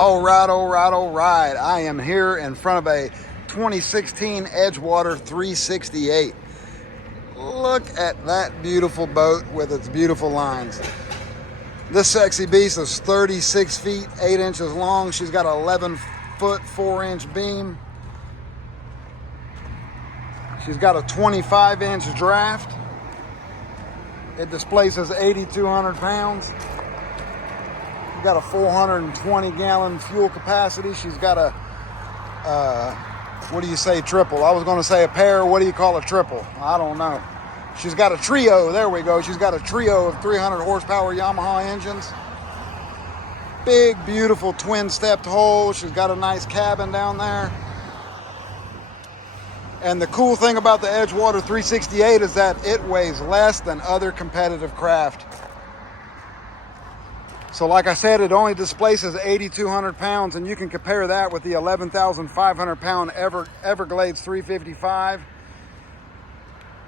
All right, all right, all right. I am here in front of a 2016 Edgewater 368. Look at that beautiful boat with its beautiful lines. This sexy beast is 36 feet, 8 inches long. She's got an 11-foot, 4-inch beam. She's got a 25-inch draft. It displaces 8,200 pounds. Got a 420-gallon fuel capacity. She's got a, what do you say, triple? I was going to say a pair. What do you call a triple? I don't know. She's got a trio. There we go. She's got a trio of 300 horsepower Yamaha engines. Big, beautiful twin-stepped hull. She's got a nice cabin down there. And the cool thing about the Edgewater 368 is that it weighs less than other competitive craft. So like I said, it only displaces 8,200 pounds, and you can compare that with the 11,500 pound Everglades 355.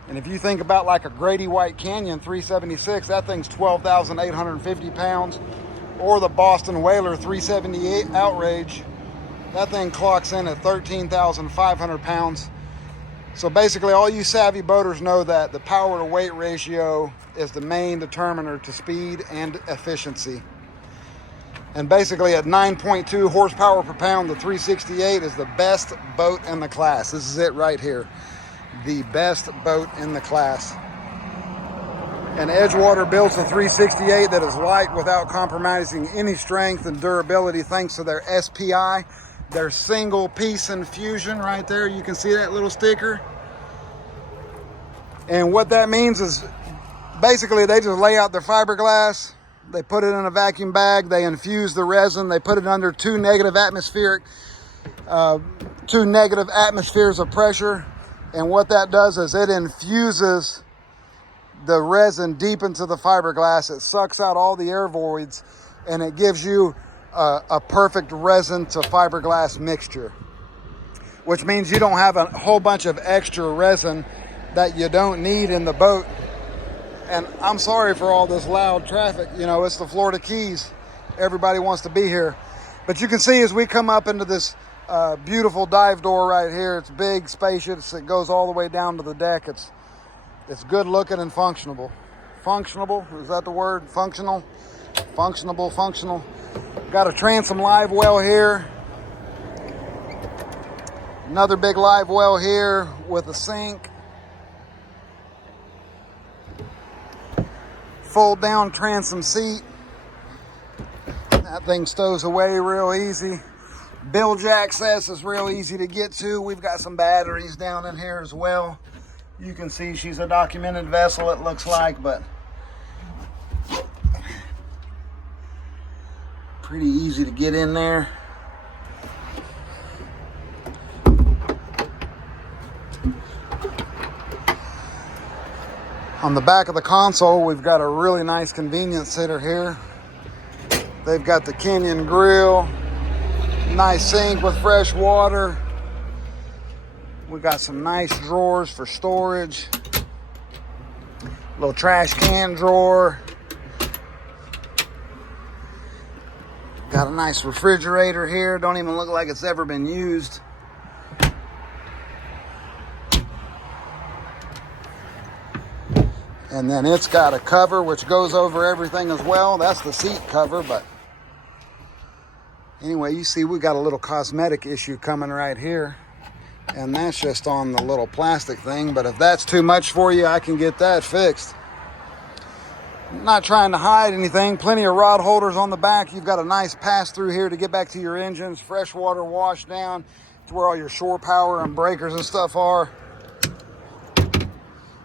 And if you think about like a Grady White Canyon 376, that thing's 12,850 pounds. Or the Boston Whaler 378 Outrage, that thing clocks in at 13,500 pounds. So basically all you savvy boaters know that the power to weight ratio is the main determiner to speed and efficiency. And basically at 9.2 horsepower per pound, the 368 is the best boat in the class. This is it right here. The best boat in the class. And Edgewater builds a 368 that is light without compromising any strength and durability thanks to their SPI, their single piece infusion right there. You can see that little sticker. And what that means is basically they just lay out their fiberglass. They put it in a vacuum bag, they infuse the resin, they put it under two negative atmospheres of pressure. And what that does is it infuses the resin deep into the fiberglass. It sucks out all the air voids and it gives you a perfect resin to fiberglass mixture. Which means you don't have a whole bunch of extra resin that you don't need in the boat. And I'm sorry for all this loud traffic. You know, it's the Florida Keys. Everybody wants to be here. But you can see as we come up into this beautiful dive door right here, it's big, spacious. It goes all the way down to the deck. It's good looking and functional. Functional, is that the word? Functional? Functional. Got a transom live well here. Another big live well here with a sink. Fold down transom seat. That thing stows away real easy. Bilge access is real easy to get to. We've got some batteries down in here as well. You can see she's a documented vessel, it looks like, but pretty easy to get in there. On the back of the console, we've got a really nice convenience center here. They've got the Kenyon grill, nice sink with fresh water. We've got some nice drawers for storage. Little trash can drawer. Got a nice refrigerator here. Don't even look like it's ever been used. And then it's got a cover which goes over everything as well. That's the seat cover, but anyway, you see we got a little cosmetic issue coming right here. And that's just on the little plastic thing. But if that's too much for you, I can get that fixed. I'm not trying to hide anything. Plenty of rod holders on the back. You've got a nice pass through here to get back to your engines. Fresh water wash down to where all your shore power and breakers and stuff are.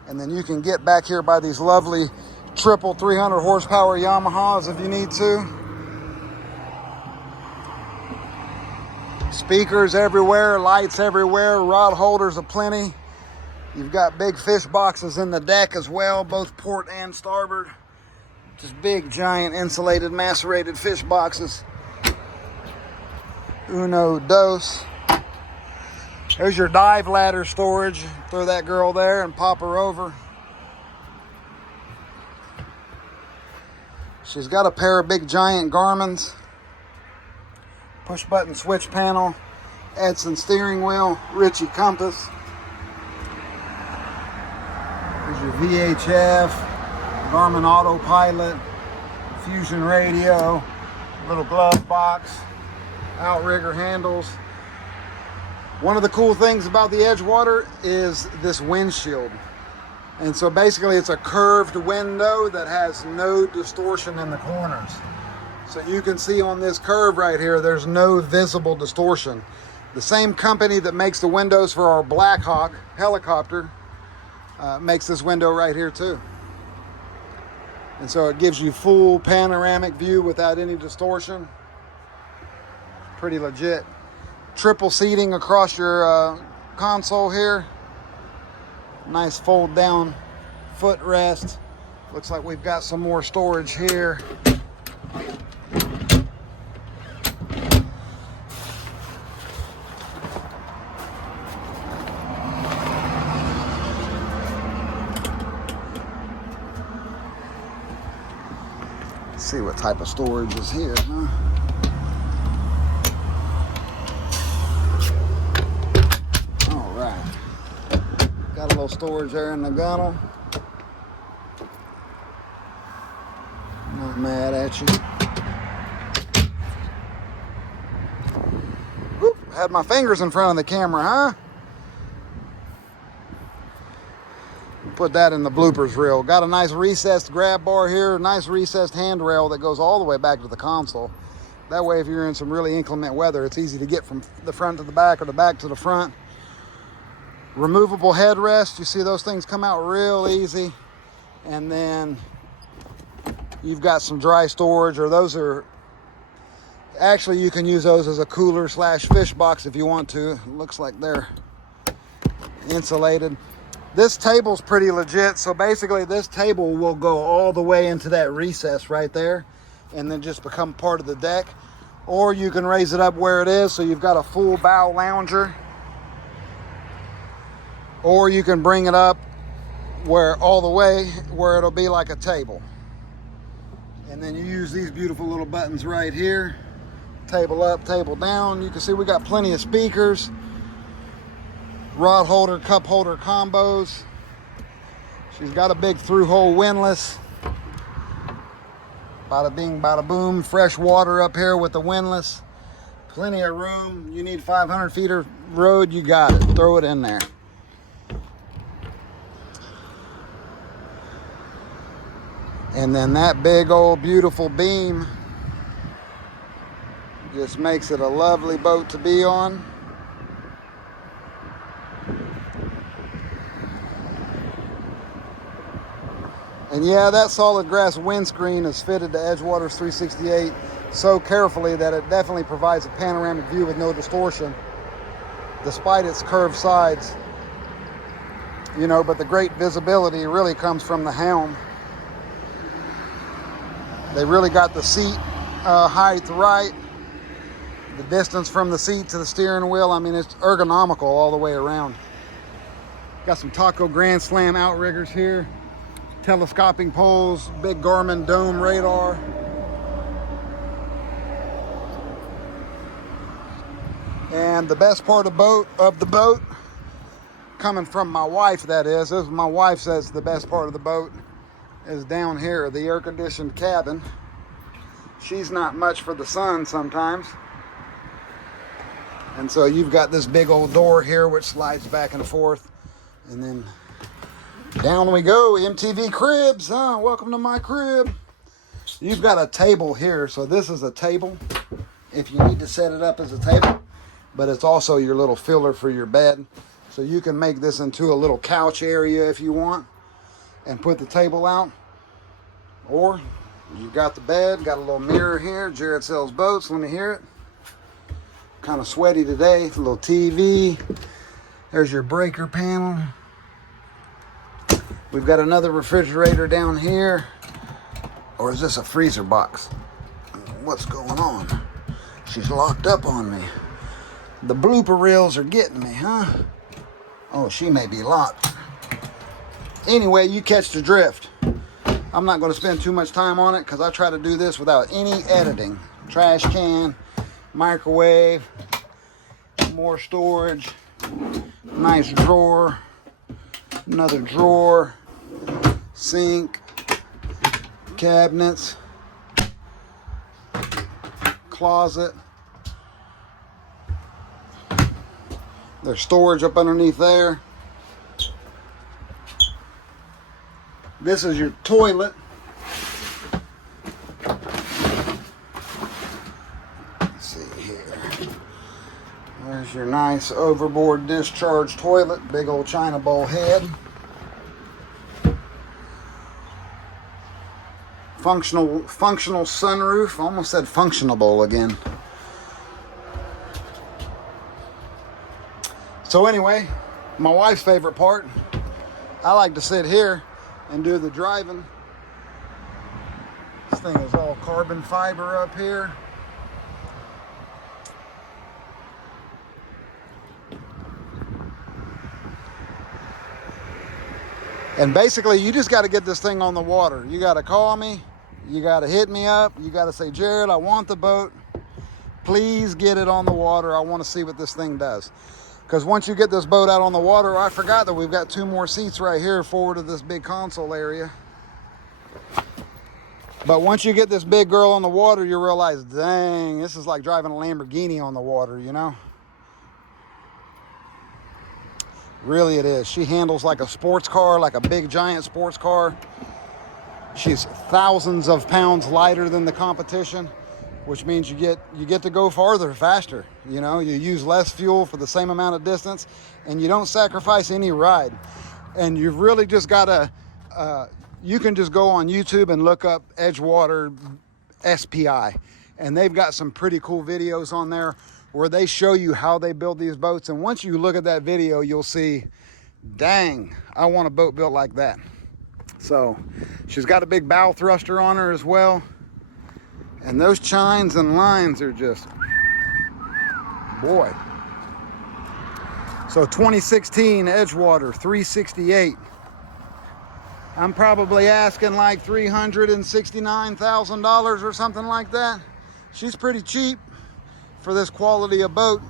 And then you can get back here by these lovely triple 300 horsepower Yamahas if you need to. Speakers everywhere, lights everywhere, rod holders aplenty. You've got big fish boxes in the deck as well, both port and starboard. Just big, giant, insulated, macerated fish boxes. Uno, dos. There's your dive ladder storage. Throw that girl there and pop her over. She's got a pair of big giant Garmin's. push button switch panel, Edson steering wheel, Ritchie compass. There's your VHF, Garmin autopilot, Fusion radio, little glove box, outrigger handles. One of the cool things about the Edgewater is this windshield. And so basically it's a curved window that has no distortion in the corners. So you can see on this curve right here, there's no visible distortion. The same company that makes the windows for our Black Hawk helicopter makes this window right here too. And so it gives you full panoramic view without any distortion. Pretty legit. Triple seating across your console here. Nice fold down footrest. Looks like we've got some more storage here. Let's see what type of storage is here, huh? Got a little storage there in the gunnel. Not mad at you. Whoop, had my fingers in front of the camera, huh? Put that in the bloopers reel. Got a nice recessed grab bar here, nice recessed handrail that goes all the way back to the console. That way if you're in some really inclement weather, it's easy to get from the front to the back or the back to the front. Removable headrest, you see those things come out real easy. And then you've got some dry storage, or those are, actually you can use those as a cooler slash fish box if you want to. It looks like they're insulated. This table's pretty legit, so basically this table will go all the way into that recess right there and then just become part of the deck. Or you can raise it up where it is, so you've got a full bow lounger. Or you can bring it up where all the way where it'll be like a table. And then you use these beautiful little buttons right here. Table up, table down. You can see we got plenty of speakers. Rod holder, cup holder combos. She's got a big through hole windlass. Bada bing, bada boom. Fresh water up here with the windlass. Plenty of room. You need 500 feet of road, you got it. Throw it in there. And then that big old beautiful beam just makes it a lovely boat to be on. And yeah, that solid grass windscreen is fitted to Edgewater's 368 so carefully that it definitely provides a panoramic view with no distortion, despite its curved sides. You know, but the great visibility really comes from the helm. They really got the seat height right. The distance from the seat to the steering wheel, I mean, it's ergonomical all the way around. Got some Taco Grand Slam outriggers here. Telescoping poles, big Garmin dome radar. And the best part of the boat, coming from my wife, that is, this is my wife says the best part of the boat is down here, the air-conditioned cabin. She's not much for the sun sometimes. And so you've got this big old door here which slides back and forth. And then down we go, MTV Cribs, huh? Welcome to my crib. You've got a table here, so this is a table if you need to set it up as a table, but it's also your little filler for your bed. So you can make this into a little couch area if you want and put the table out. Or you've got the bed, got a little mirror here. Jared sells boats, let me hear it. Kind of sweaty today, a little TV. There's your breaker panel. We've got another refrigerator down here. Or is this a freezer box? What's going on? She's locked up on me. The blooper reels are getting me, huh? Oh, she may be locked. Anyway, you catch the drift. I'm not going to spend too much time on it because I try to do this without any editing. Trash can, microwave, more storage, nice drawer, another drawer, sink, cabinets, closet. There's storage up underneath there. This is your toilet. Let's see here. There's your nice overboard discharge toilet. Big old china bowl head. Functional sunroof. Almost said functionable again. So anyway, my wife's favorite part. I like to sit here and do the driving. This thing is all carbon fiber up here. And basically, you just got to get this thing on the water. You got to call me. You got to hit me up. You got to say, Jared, I want the boat. Please get it on the water. I want to see what this thing does. Because once you get this boat out on the water, I forgot that we've got 2 more seats right here forward of this big console area. But once you get this big girl on the water, you realize, dang, this is like driving a Lamborghini on the water, you know? Really it is. She handles like a sports car, like a big giant sports car. She's thousands of pounds lighter than the competition, which means you get to go farther, faster. You know, you use less fuel for the same amount of distance, and you don't sacrifice any ride. And you've really just got to, you can just go on YouTube and look up Edgewater SPI, and they've got some pretty cool videos on there where they show you how they build these boats. And once you look at that video, you'll see, dang, I want a boat built like that. So she's got a big bow thruster on her as well. And those chines and lines are just, boy. So 2016 Edgewater 368. I'm probably asking like $369,000 or something like that. She's pretty cheap for this quality of boat.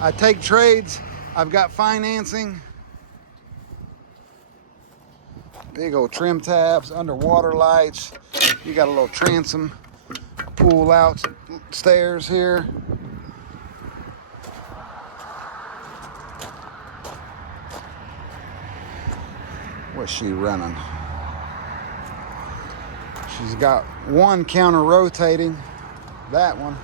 I take trades. I've got financing. Big old trim tabs, underwater lights. You got a little transom, pull out stairs here. What's she running? She's got one counter rotating, that one.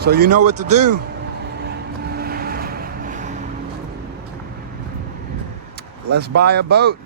So you know what to do. Let's buy a boat.